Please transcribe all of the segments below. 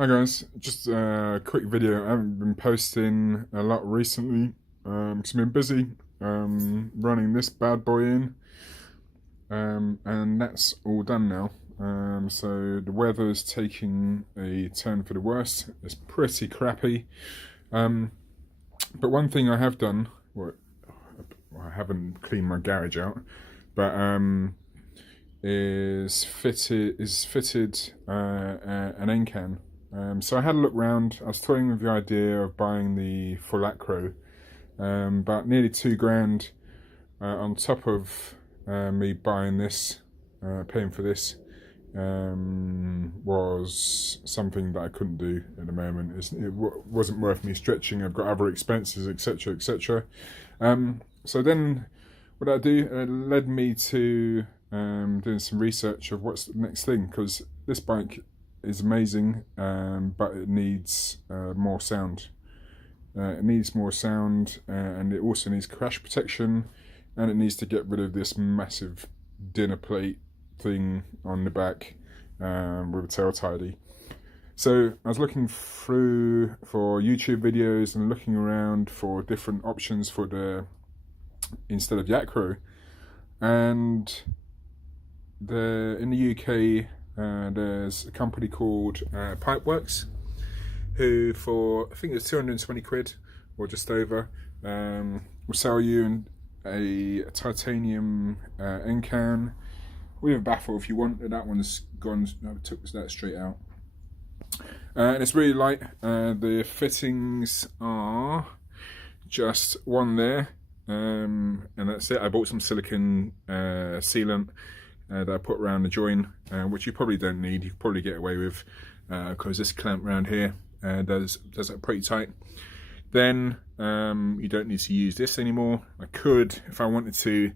Hi guys, just a quick video. I haven't been posting a lot recently because I've been busy running this bad boy in, and that's all done now. So the weather is taking a turn for the worse. It's pretty crappy. But one thing I have done, well, I haven't cleaned my garage out, but is fitted an end can. So I had a look round. I was toying with the idea of buying the full acro, but nearly £2 grand on top of me buying this, paying for this, was something that I couldn't do at the moment. Wasn't worth me stretching. I've got other expenses, etc., etc. So then, what I do led me to doing some research of what's the next thing, because this bike is amazing, but it needs more sound. And it also needs crash protection, and it needs to get rid of this massive dinner plate thing on the back with a tail tidy. So I was looking through for YouTube videos and looking around for different options for the instead of the acro, and in the UK there's a company called Piperwerx, who for I think it's 220 quid or just over will sell you a titanium end can with a baffle if you want. That one's gone. I took that straight out, and it's really light. The fittings are just one there, and that's it. I bought some silicone sealant that I put around the join, which you probably don't need. You can probably get away with because this clamp around here does that pretty tight. Then you don't need to use this anymore. I could, if I wanted to,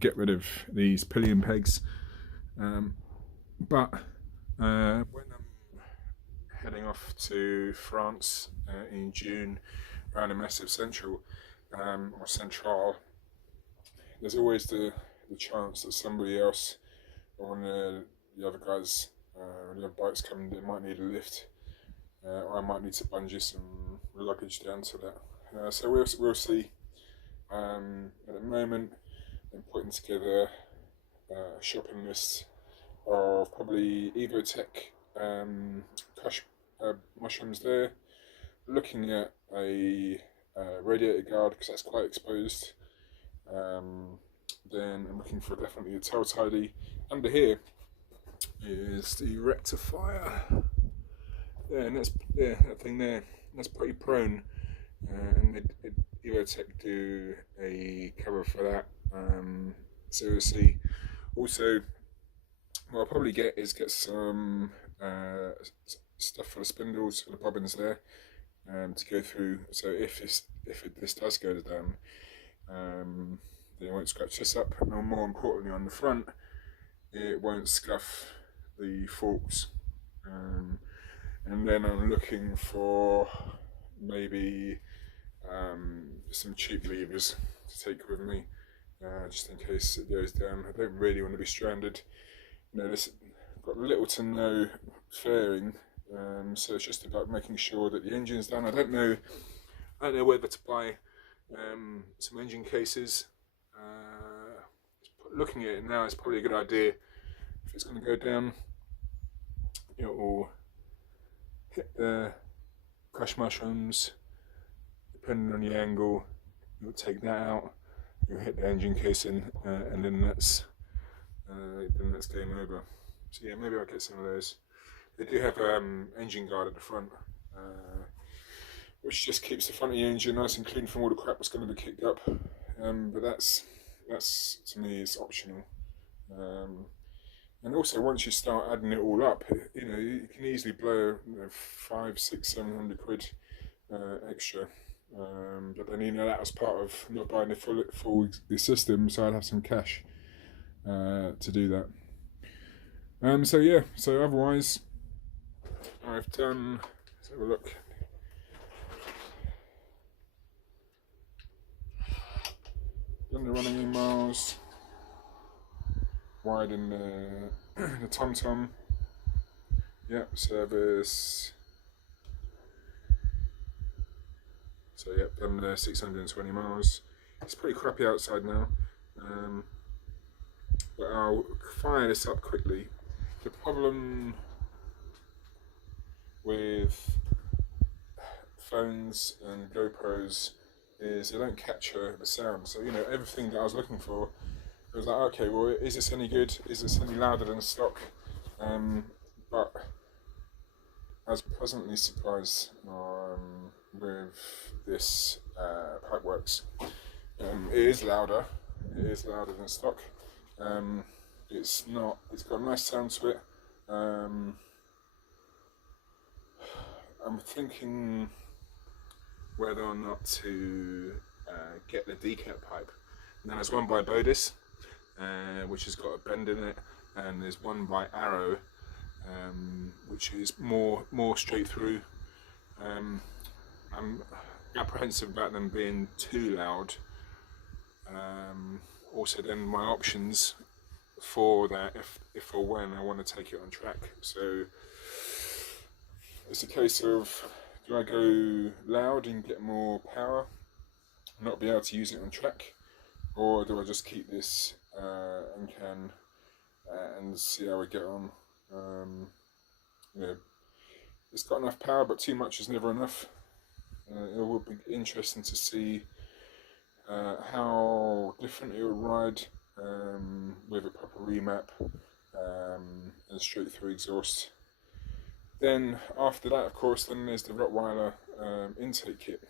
get rid of these pillion pegs, but when I'm heading off to France in June around a massive central or central, there's always the chance that somebody else or one of the other guys when the other bikes come, they might need a lift, or I might need to bungee some luggage down to that. So we'll see. At the moment, I'm putting together a shopping list of probably Evotech crush mushrooms there. Looking at a radiator guard because that's quite exposed. Then I'm looking for definitely a tail tidy. Under here is the rectifier. Yeah, and that thing there. That's pretty prone. And Evotech do a cover for that. So we'll see. Also, what I'll probably get some stuff for the spindles, for the bobbins there, to go through. So if this does go down, then it won't scratch this up. And more importantly, on the front, it won't scuff the forks. And then I'm looking for maybe some cheap levers to take with me, just in case it goes down. I don't really want to be stranded. You know, this got little to no fairing, so it's just about making sure that the engine's done. I don't know whether to buy some engine cases. Looking at it now, it's probably a good idea. If it's going to go down, it will hit the crush mushrooms. Depending on the angle, you'll take that out. You'll hit the engine casing, and then that's game over. So yeah, maybe I'll get some of those. They do have engine guard at the front, which just keeps the front of the engine nice and clean from all the crap that's going to be kicked up. But that's to me, it's optional. And also, once you start adding it all up, you can easily blow 500, 600, 700 quid extra. But then that was part of not buying the full system, so I'd have some cash to do that. So yeah, so otherwise I've done, let's have a look. Done the running in miles, widened the tom-tom, Yeah, service. So yep, done 620 miles. It's pretty crappy outside now, but I'll fire this up quickly. The problem with phones and GoPros is they don't capture the sound. So you know, everything that I was looking for, I was like, okay, well, is this any good? Is this any louder than stock? But I was pleasantly surprised with this Piperwerx. It is louder. It is louder than stock. It's not. It's got a nice sound to it. I'm thinking whether or not to get the decap pipe. And then there's one by Bodis, which has got a bend in it, and there's one by Arrow, which is more straight through. I'm apprehensive about them being too loud. Also, then my options for that, if or when I want to take it on track. So it's a case of, do I go loud and get more power, not be able to use it on track, or do I just keep this and can and see how we get on? You know, it's got enough power, but too much is never enough. It will be interesting to see how different it will ride with a proper remap and straight through exhaust. Then after that, of course, then there's the Rottweiler intake kit.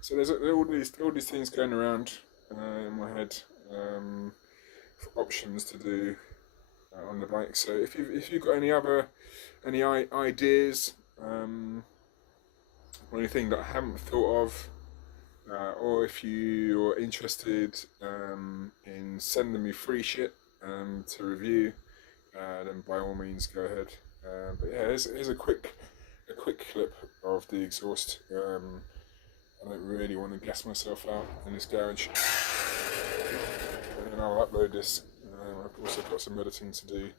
So there's all these things going around in my head for options to do on the bike. So if you've got any ideas or anything that I haven't thought of, or if you're interested in sending me free shit to review, then by all means go ahead. But yeah, here's a quick clip of the exhaust. I don't really want to gas myself out in this garage, and then I'll upload this. I've also got some editing to do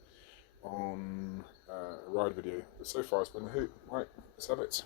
on a ride video, but so far it's been a hoot. Right, let's have it.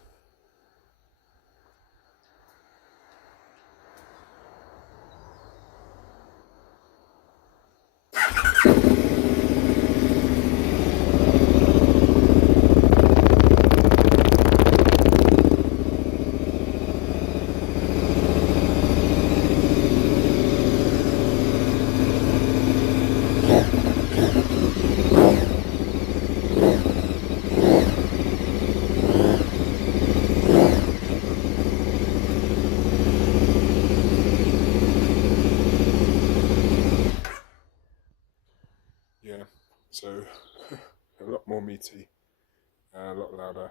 Yeah, so a lot more meaty, a lot louder.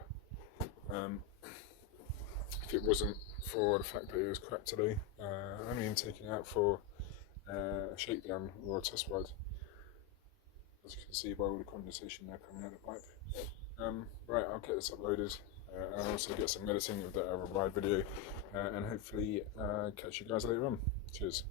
If it wasn't for the fact that it was crap today, I haven't even taken it out for a shakedown or a test ride. As you can see by all the condensation now coming out of the pipe. Right, I'll get this uploaded and also get some editing of that ride video, and hopefully catch you guys later on. Cheers.